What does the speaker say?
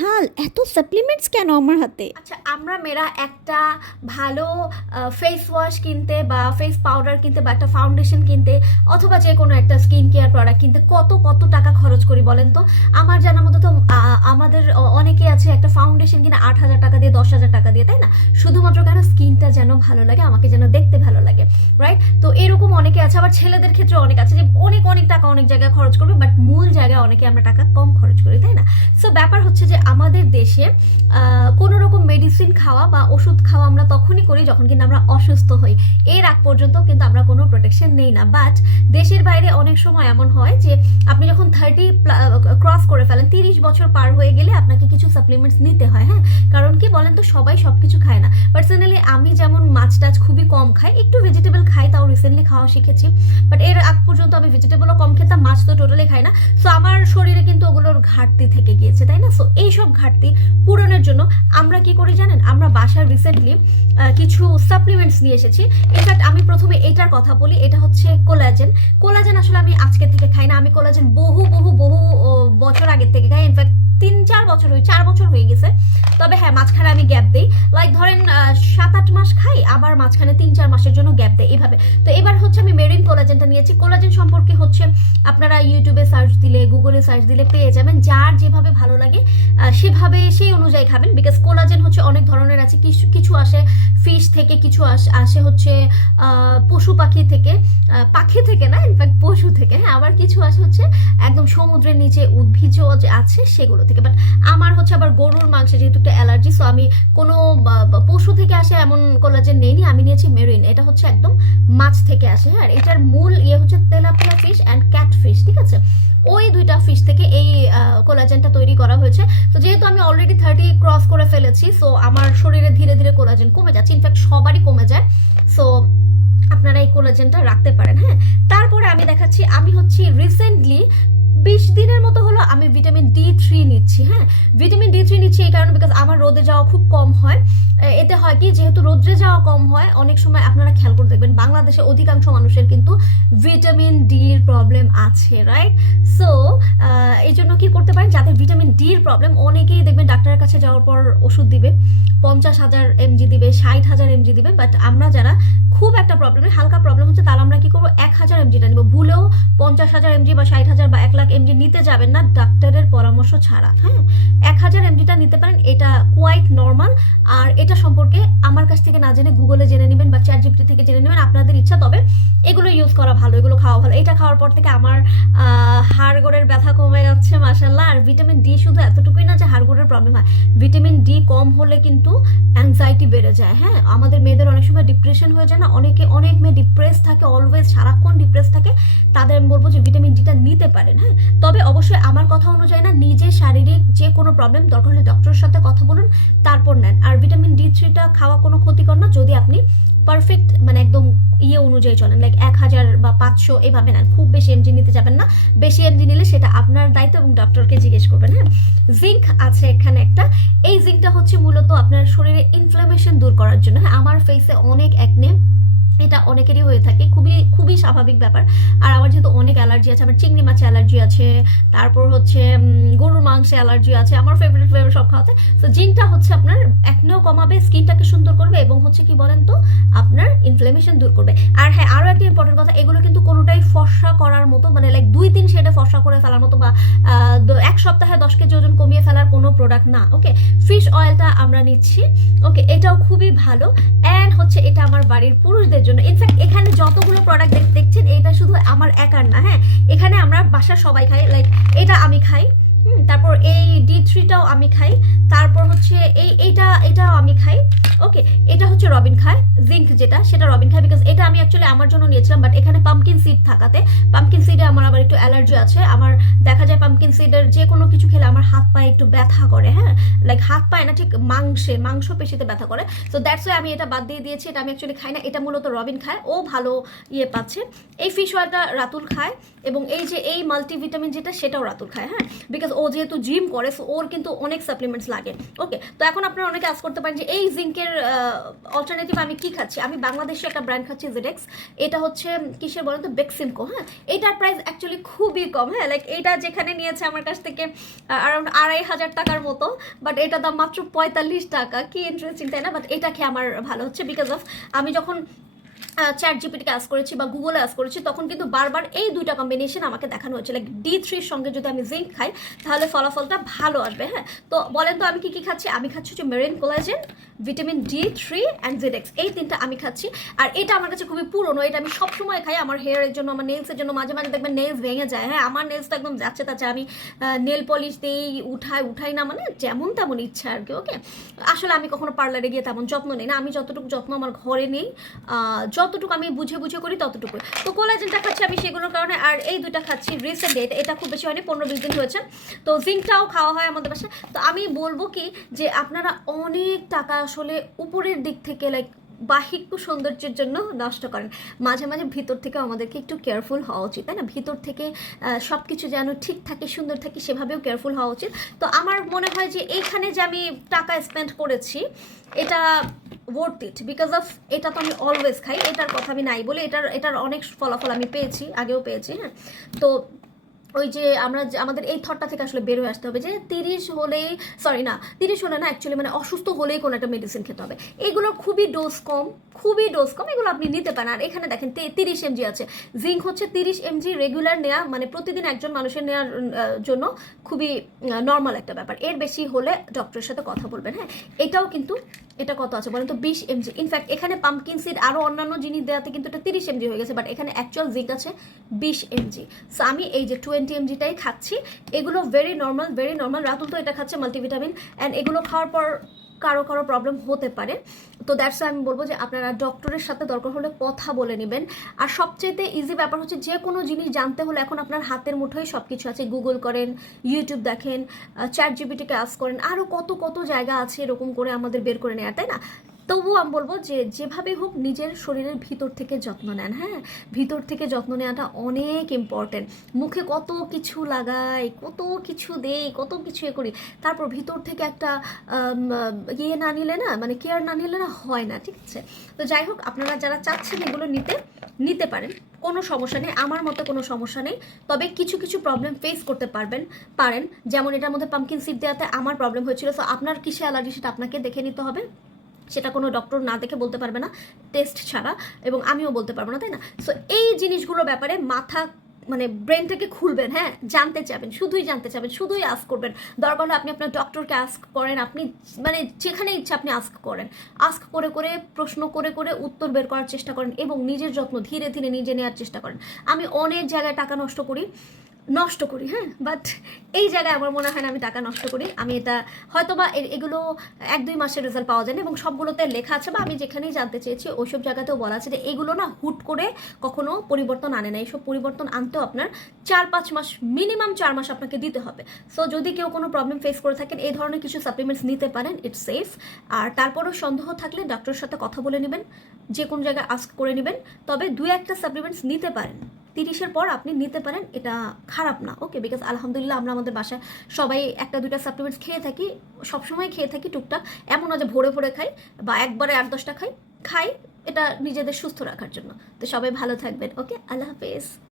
হাল, এত সাপ্লিমেন্টস কেন আমার হাতে? আচ্ছা আমরা মেয়েরা একটা ভালো ফেস ওয়াশ কিনতে বা ফেস পাউডার কিনতে বা একটা ফাউন্ডেশন কিনতে অথবা যে কোনো একটা স্কিন কেয়ার প্রোডাক্ট কিনতে কত কত টাকা খরচ করি বলেন তো? আমার জানার মতো তো আমাদের অনেকে আছে একটা ফাউন্ডেশন কিনে আট হাজার টাকা দিয়ে, দশ হাজার টাকা দিয়ে, তাই না? শুধুমাত্র কেন স্কিনটা যেন ভালো লাগে, আমাকে যেন দেখতে ভালো লাগে রাইট তো এরকম অনেকে আছে, আবার ছেলেদের ক্ষেত্রে অনেক আছে যে অনেক অনেক টাকা অনেক জায়গায় খরচ করবে বাট মূল জায়গায় অনেকে আমরা টাকা কম খরচ করি, তাই না? সো ব্যাপার হচ্ছে যে আমাদের দেশে কোনো রকম মেডিসিন খাওয়া বা ওষুধ খাওয়া আমরা তখনই করি যখন কিন্তু আমরা অসুস্থ হই। এর আগ পর্যন্ত কিন্তু আমরা কোনো প্রোটেকশন নেই না। বাট দেশের বাইরে অনেক সময় এমন হয় যে, আপনি যখন থার্টি ক্রস করে ফেলেন, তিরিশ বছর পার হয়ে গেলে আপনাকে কিছু সাপ্লিমেন্টস নিতে হয় হ্যাঁ? কারণ কি বলেন তো, সবাই সব কিছু খায় না। পার্সোনালি আমি যেমন মাছ টাছ খুবই কম খাই, একটু ভেজিটেবল খাই, তাও রিসেন্টলি খাওয়া শিখেছি। বাট এর আগ পর্যন্ত আমি ভেজিটেবলও কম খেতাম, মাছ তো টোটালি খাই না। সো আমার শরীরে কিন্তু ওগুলোর ঘাটতি থেকে গিয়েছে, তাই না? সো এইসব ঘাটতি পূরণের জন্য আমরা কি করি জানেন, আমরা বাসায় রিসেন্টলি কিছু সাপ্লিমেন্টস নিয়ে এসেছি। ইনফ্যাক্ট আমি প্রথমে এটার কথা বলি, এটা হচ্ছে কোলাজেন কোলাজেন আসলে আমি আজকে থেকে খাই না, আমি কোলাজেন বহু বহু বহু বছর আগের থেকে খাই। ইনফ্যাক্ট তিন, চার বছর হয়ে চার বছর হয়ে গেছে। তবে হ্যাঁ মাঝখানে আমি গ্যাপ দিই। লাইক ধরেন সাত, আট মাস খাই, আবার মাঝখানে তিন, চার মাসের জন্য গ্যাপ দেয় এইভাবে তো এবার হচ্ছে আমি মেরিন কোলাজেনটা নিয়েছি। কোলাজেন সম্পর্কে হচ্ছে আপনারা ইউটিউবে সার্চ দিলে গুগলে সার্চ দিলে পেয়ে যাবেন। যার যেভাবে ভালো লাগে সেভাবে সেই অনুযায়ী খাবেন। বিকজ কোলাজেন হচ্ছে অনেক ধরনের আছে। কিছু কিছু আসে ফিশ থেকে, কিছু আস- হচ্ছে পশু পাখি থেকে। পাখি থেকে না ইনফ্যাক্ট পশু থেকে। হ্যাঁ আবার কিছু আসে হচ্ছে একদম সমুদ্রের নিচে উদ্ভিজ আছে, সেগুলো থেকে। বাট আমার হচ্ছে আবার গরুর মাংসে যেহেতু একটা অ্যালার্জি সো আমি কোনো পশু থেকে আসে এমন কোলাজেন নেইনি, আমি নিয়েছি মেরিন এটা হচ্ছে একদম মাছ থেকে আসে হ্যাঁ? এটার মূল ইয়ে হচ্ছে tilapia fish and catfish ঠিক আছে? ওই দুইটা ফিশ থেকে এই কোলাজেনটা তৈরি করা হয়েছে। তো যেহেতু আমি অলরেডি থার্টি ক্রস করে ফেলেছি সো আমার শরীরে ধীরে ধীরে কোলাজেন কমে যাচ্ছে। ইনফ্যাক্ট সবারই কমে যায়। সো আপনারা এই কোলাজেনটা রাখতে পারেন হ্যাঁ? তারপরে আমি দেখাচ্ছি, আমি হচ্ছে রিসেন্টলি বিশ দিনের মতো হলো আমি ভিটামিন ডি থ্রি নিচ্ছি হ্যাঁ? ভিটামিন ডি থ্রি নিচ্ছি এই কারণে বিকজ আমার রোদে যাওয়া খুব কম হয়। এতে হয় কি, যেহেতু রোদ্রে যাওয়া কম হয়, অনেক সময় আপনারা খেয়াল করে দেখবেন বাংলাদেশে অধিকাংশ মানুষের কিন্তু ভিটামিন ডির প্রবলেম আছে রাইট সো এই জন্য কি করতে পারেন, যাদের ভিটামিন ডির প্রবলেম অনেকেই দেখবেন ডাক্তারের কাছে যাওয়ার পর ওষুধ দিবে, পঞ্চাশ হাজার এমজি দিবে, ষাট হাজার এমজি দিবে বাট আমরা যারা খুব একটা প্রবলেম হালকা প্রবলেম হচ্ছে, তাহলে আমরা কি করব, এক হাজার এমজিটা নিবো। ভুলেও পঞ্চাশ হাজার এমজি বা ষাট হাজার বা এক লাখ এমজি নিতে যাবেন না, ডাক্তারের পরামর্শ ছাড়া হ্যাঁ? এক হাজার এমজিটা নিতে পারেন, এটা কোয়াইট নর্মাল আর এটা সম্পর্কে আমার কাছ থেকে না জেনে গুগলে জেনে নেবেন বা চ্যাট জিপিটি থেকে জেনে নেবেন, আপনাদের ইচ্ছা, তবে এগুলো ইউজ করা ভালো, এগুলো খাওয়া ভালো। এটা খাওয়ার পর থেকে আমার হাড়গোড়ের ব্যথা কমে যাচ্ছে মাসাল্লাহ আর ভিটামিন ডি শুধু এতটুকুই না যে হাড়গোড়ের প্রবলেম হয়। ভিটামিন ডি কম হলে কিন্তু অ্যাংজাইটি বেড়ে যায় হ্যাঁ? আমাদের মেয়েদের অনেক সময় ডিপ্রেশন হয়ে যায় না, অনেকে, অনেক মেয়ে ডিপ্রেস থাকে অলওয়েজ সারাক্ষণ ডিপ্রেস থাকে, তাদের আমি বলব যে ভিটামিন ডিটা নিতে পারেন হ্যাঁ? তবে অবশ্যই আমার কথা অনুযায়ী না নিজে শারীরিক যে কোনো প্রবলেম দরকার হলে ডক্টরের সাথে কথা বলুন, তারপর নেন। আর ভিটামিন ডি থ্রিটা খাওয়া কোনো ক্ষতিকর না, যদি আপনি পারফেক্ট মানে একদম ইয়ে অনুযায়ী চলেন লাইক এক হাজার বা পাঁচশো এভাবে নেন, খুব বেশি এমজি নিতে যাবেন না। বেশি এমজি নিলে সেটা আপনার দায়িত্ব এবং ডক্টরকে জিজ্ঞেস করবেন হ্যাঁ? জিঙ্ক আছে এখানে একটা। এই জিঙ্কটা হচ্ছে মূলত আপনার শরীরে ইনফ্লামেশন দূর করার জন্য হ্যাঁ? আমার ফেসে অনেক একনে এটা অনেকেরই হয়ে থাকে। খুবই খুবই স্বাভাবিক ব্যাপার। আর আমার যেহেতু অনেক অ্যালার্জি আছে, আমার চিংড়ি মাছে অ্যালার্জি আছে, তারপর হচ্ছে গরুর মাংসে অ্যালার্জি আছে, আমার ফেভারিট ফেভারিট সব খাওয়াতে। তো জিনটা হচ্ছে আপনার একনেও কমাবে, স্কিনটাকে সুন্দর করবে এবং হচ্ছে কি বলেন তো, আপনার ইনফ্লেমেশন দূর করবে। আর হ্যাঁ আরও একটা ইম্পর্টেন্ট কথা, এগুলো কিন্তু কোনোটাই ফর্সা করার মতো মানে লাইক দুই তিন শেডে ফর্সা করে ফেলার মতো বা এক সপ্তাহে দশ কেজি ওজন কমিয়ে ফেলার কোনো প্রোডাক্ট না ওকে ফিশ অয়েলটা আমরা নিচ্ছি ওকে এটাও খুবই ভালো। অ্যান্ড হচ্ছে এটা আমার বাড়ির পুরুষদের জন্য ইনফ্যাক্ট এখানে যতগুলো প্রোডাক্ট দেখছেন, এটা শুধু আমার একার না হ্যাঁ? এখানে আমরা বাসার সবাই খাই লাইক এটা আমি খাই। তারপর এই ডি থ্রিটাও আমি খাই। তারপর হচ্ছে এই, এইটা, এটাও আমি খাই। ওকে এটা হচ্ছে রবিন খায় জিঙ্ক যেটা, সেটা রবিন খায় বিকজ এটা আমি অ্যাকচুয়ালি আমার জন্য নিয়েছিলাম বাট এখানে পাম্পকিন সিড থাকাতে। পাম্পকিন সিডে আমার আবার একটু অ্যালার্জি আছে। আমার দেখা যায় পাম্পকিন সিডের যে কোনো কিছু খেলে আমার হাত পায়ে একটু ব্যথা করে হ্যাঁ? লাইক হাত পায়ে না, ঠিক মাংসে, মাংস পেশিতে ব্যথা করে। সো দ্যাটস ওয়াই আমি এটা বাদ দিয়ে দিয়েছি, এটা আমি অ্যাকচুয়ালি খাই না। এটা মূলত রবিন খায়, ও ভালো ইয়ে পাচ্ছে। এই ফিশ অয়েলটা রাতুল খায় এবং এই যে এই মাল্টিভিটামিন যেটা, সেটাও রাতুল খায় হ্যাঁ? বিকজ ও যেহেতু জিম করে, so ওর কিন্তু অনেক সাপ্লিমেন্টস লাগে। ওকে তো এখন আপনারা অনেকে আস করতে পারেন যে, এই জিঙ্কের অল্টারনেটিভ আমি কি খাচ্ছি? আমি বাংলাদেশে একটা ব্র্যান্ড খাচ্ছি জেডেক্স এটা হচ্ছে, কিসের বলেন তো? বেক্সিমকো হ্যাঁ? এটার প্রাইস অ্যাকচুয়ালি খুবই কম হ্যাঁ? লাইক এটা যেখানে নিয়েছে আমার কাছ থেকে অ্যারাউন্ড আড়াই হাজার টাকার মতো। বাট এটা দাম মাত্র পঁয়তাল্লিশ টাকা। কি ইন্টারেস্টিং তাই না? বাট এটা খেয়ে আমার ভালো হচ্ছে বিকজ অফ আমি যখন চ্যাট জিপিটিকে আস করেছি বা গুগলে আস করেছি, তখন কিন্তু বারবার এই দুইটা কম্বিনেশন আমাকে দেখানো হচ্ছে লাইক ডি থ্রির সঙ্গে যদি আমি জিঙ্ক খাই, তাহলে ফলাফলটা ভালো আসবে হ্যাঁ? তো বলেন তো আমি কি কি খাচ্ছি? আমি খাচ্ছি হচ্ছে marine collagen vitamin D three and জেডেক্স এই তিনটা আমি খাচ্ছি। আর এটা আমার কাছে খুবই পুরনো, এটা আমি সবসময় খাই। আমার হেয়ারের জন্য, আমার নেলসের জন্য মাঝে মাঝে দেখবেন নেলস ভেঙে যায় হ্যাঁ? আমার নেলস তো একদম যাচ্ছে তাচ্ছে। আমি নেল পলিশ দিই, উঠাই উঠাই না মানে যেমন তেমন ইচ্ছা আর কি ওকে আসলে আমি কখনো পার্লারে গিয়ে তেমন যত্ন নেই না। আমি যতটুকু যত্ন আমার ঘরে নেই যতটুকু আমি বুঝে বুঝে করি ততটুকু তো কোলাজেনটা খাচ্ছি আমি সেগুলোর কারণে, আর এই দুইটা খাচ্ছি রিসেন্ট ডেট এটা খুব বেশি হয়নি, পনেরো বিশ দিন হয়েছে। তো জিঙ্কটাও খাওয়া হয় আমাদের বাসায়। তো আমি বলব কি যে আপনারা অনেক টাকা আসলে উপরের দিক থেকে লাইক বাহিক সৌন্দর্যের জন্য নষ্ট করেন। মাঝে মাঝে ভিতর থেকে আমাদেরকে একটু কেয়ারফুল হওয়া উচিত, তাই না? ভিতর থেকে সব কিছু যেন ঠিক থাকে, সুন্দর থাকে, সেভাবেও কেয়ারফুল হওয়া উচিত। তো আমার মনে হয় যে এইখানে যে আমি টাকা স্পেন্ড করেছি, এটা ওয়ার্থ ইট বিকজ অফ এটা তো আমি অলওয়েজ খাই, এটার কথা আমি নাই বলে এটার এটার অনেক ফলাফল আমি পেয়েছি, আগেও পেয়েছি হ্যাঁ? তো ওই যে আমরা আমাদের এই থটটা থেকে আসলে বেরোয় আসতে হবে যে তিরিশ হলেই সরি না, তিরিশ হলে না অ্যাকচুয়ালি মানে অসুস্থ হলেই কোনো একটা মেডিসিন খেতে হবে। এগুলোর খুবই ডোজ কম, খুবই ডোজ কম, এগুলো আপনি নিতে পারেন। আর এখানে দেখেন তিরিশ এমজি আছে। জিঙ্ক হচ্ছে তিরিশ এমজি রেগুলার নেওয়া মানে প্রতিদিন একজন মানুষের নেওয়ার জন্য খুবই নর্মাল একটা ব্যাপার। এর বেশি হলে ডক্টরের সাথে কথা বলবেন হ্যাঁ? এটাও কিন্তু, এটা কত আছে বলেন তো? বিশ এমজি ইনফ্যাক্ট এখানে পাম্পকিন সিড আরও অন্যান্য জিনিস দেওয়াতে কিন্তু এটা তিরিশ এমজি হয়ে গেছে বাট এখানে অ্যাকচুয়াল জিঙ্ক আছে বিশ এমজি সো আমি এই যে টোয়েন্টি এমজিটাই খাচ্ছি। এগুলো very normal very normal Ratul তো এটা খাচ্ছে মাল্টিভিটামিন অ্যান্ড এগুলো খাওয়ার পর কারও কারও প্রবলেম হতে পারে। তো দ্যাটস আমি বলব যে আপনারা ডক্টরের সাথে দরকার হলে কথা বলে নেবেন। আর সবচেয়ে ইজি ব্যাপার হচ্ছে যে কোনো জিনিস জানতে হলে এখন আপনার হাতের মুঠোয় সব কিছু আছে। গুগল করেন ইউটিউব দেখেন চ্যাট জিবিটিকে আস করেন। আরও কত কত জায়গা আছে এরকম করে আমাদের বের করে নেওয়া তাই না? তবুও আমি বলব যে যেভাবে হোক নিজের শরীরের ভিতর থেকে যত্ন নেন হ্যাঁ? ভিতর থেকে যত্ন নেওয়াটা অনেক ইম্পর্টেন্ট মুখে কত কিছু লাগাই, কত কিছু দেই, কত কিছু এ করি, তারপর ভিতর থেকে একটা ইয়ে না নিলে না মানে কেয়ার না নিলে না হয় না, ঠিক আছে? তো যাই হোক, আপনারা যারা চাচ্ছেন এগুলো নিতে নিতে পারেন। কোনো সমস্যা নেই, আমার মতো কোনো সমস্যা নেই। তবে কিছু কিছু প্রবলেম ফেস করতে পারবেন, পারেন। যেমন এটার মধ্যে পামকিন সিড দেওয়াতে আমার প্রবলেম হয়েছিল সো আপনার কিসে অ্যালার্জি সেটা আপনাকে দেখে নিতে হবে। সেটা কোনো ডক্টর না দেখে বলতে পারবে না টেস্ট ছাড়া, এবং আমিও বলতে পারব না, তাই না? সো এই জিনিসগুলোর ব্যাপারে মাথা মানে ব্রেনটাকে খুলবেন হ্যাঁ? জানতে চাবেন, শুধুই জানতে চাবেন, শুধুই আস্ক করবেন। দরকার হলে আপনি আপনার ডক্টরকে আস্ক করেন, আপনি মানে যেখানে ইচ্ছা আপনি আস্ক করেন। আস্ক করে করে, প্রশ্ন করে করে উত্তর বের করার চেষ্টা করেন, এবং নিজের যত্ন ধীরে ধীরে নিজে নেওয়ার চেষ্টা করেন। আমি অনেক জায়গায় টাকা নষ্ট করি নষ্ট করি হ্যাঁ? বাট এই জায়গায় আমার মনে হয় না আমি টাকা নষ্ট করি। আমি এটা হয়তো বা এগুলো এক দুই মাসের রেজাল্ট পাওয়া যায় না এবং সবগুলোতে লেখা আছে বা আমি যেখানেই জানতে চেয়েছি ওইসব জায়গাতেও বলা আছে যে এগুলো না হুট করে কখনো পরিবর্তন আনে না। এইসব পরিবর্তন আনতেও আপনার চার পাঁচ মাস মিনিমাম চার মাস আপনাকে দিতে হবে। সো যদি কেউ কোনো প্রবলেম ফেস করে থাকেন, এই ধরনের কিছু সাপ্লিমেন্টস নিতে পারেন ইটস সেফ আর তারপরেও সন্দেহ থাকলে ডাক্তারের সাথে কথা বলে নেবেন, যে কোনো জায়গায় আস্ক করে নেবেন। তবে দু একটা সাপ্লিমেন্টস নিতে পারেন। তিরিশের পর আপনি নিতে পারেন, এটা খারাপ না ওকে বিকজ আলহামদুলিল্লাহ আমরা আমাদের বাসায় সবাই একটা, দুইটা সাপ্লিমেন্টস খেয়ে থাকি, সবসময় খেয়ে থাকি টুকটাক, এমন না যে ভোরে ভোরে খাই বা একবারে আট দশটা খাই খাই, এটা নিজেদের সুস্থ রাখার জন্য। তো সবাই ভালো থাকবেন ওকে আল্লাহ হাফেজ।